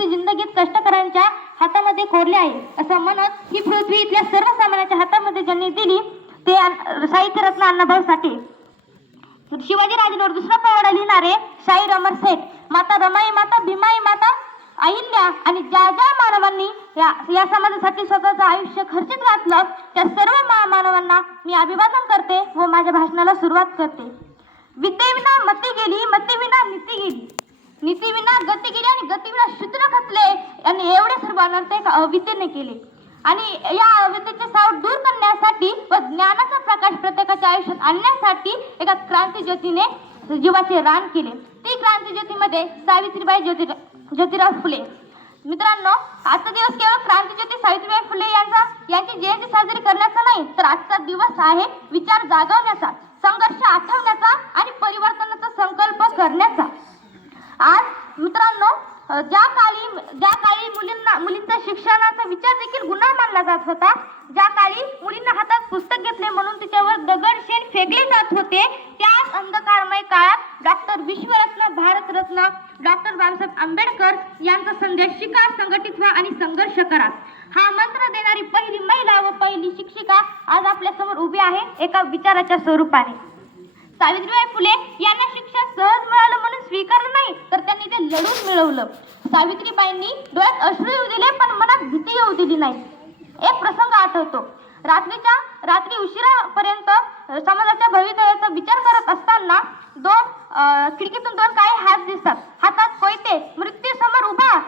शेवटी जिंदगीत कष्टकऱ्यांच्या हातामध्ये कोरले आहे असं म्हणत ही पृथ्वी इथल्या सर्वसामान्यांच्या हातामध्ये ज्यांनी दिली ते साहित्यरत्न अण्णाभाऊ साठे. शिवाजी राजांवर दुसरा पोवाडा लिहिणारे शाहीर अमर सेठ, माता रमाई माता भीमाई माता अहिल्या आणि ज्या ज्या मानवांनी या समाजासाठी स्वतःचं आयुष्य खर्चित घातलं त्या सर्व मानवांना मी अभिवादन करते व माझ्या भाषणाला सुरुवात करते. विद्येविना मती गेली, मतीविना नीती गेली, नीतीविना गती गेली आणि गतीविना शूद्र खचले आणि एवढे सर्व अनर्थ एका अविद्येने केले. आणि या अविद्येचे सावट दूर करण्यासाठी व ज्ञानाचा प्रकाश प्रत्येकाच्या आयुष्यात आणण्यासाठी एका क्रांती ज्योतीने जीवाचे रान केले. ती क्रांती ज्योतीमध्ये सावित्रीबाई ज्योतिराव फुले. मित्रांनो, आजचा दिवस केवळ क्रांतीज्योती सावित्रीबाई फुले यांची जयंती साजरी करण्याचा नाही तर आजचा दिवस आहे विचार जागवण्याचा, संघर्ष आठवण्याचा आणि परिवर्तनाचा संकल्प करण्याचा. आज मित्रांनो, ज्या काळी मुलींचा शिक्षणाचा विचार देखील गुन्हा मानला जात होता, ज्या काळी मुलींना हातात पुस्तक घेतले म्हणून तिच्यावर दगडशेण फेकले जात होते, त्याच अंधकारमय काळात डॉक्टर विश्वरत्न भारतरत्न डॉक्टर बाबासाहेब आंबेडकर यांचा संदेश शिका, संघटित व्हा आणि संघर्ष करा हा मंत्र देणारी पहिली महिला व पहिली शिक्षिका आज आपल्या समोर उभी आहे एका विचाराच्या स्वरूपाने. सावित्रीबाई फुले यांना शिक्षण सहज मिळालं म्हणून स्वीकारलं नाही तर त्यांनी ते लढून मिळवलं. सावित्रीबाईंनी डोळ्यात अश्रू येऊ दिले पण मनात भीती येऊ दिली नाही. एक प्रसंग आठवतो. रात्री उशिरापर्यंत समाजाच्या भवितव्याचा विचार करत असताना खिडकीतून दोन काळे हात दिसतात. हातात कोयते, मृत्यू समोर उभा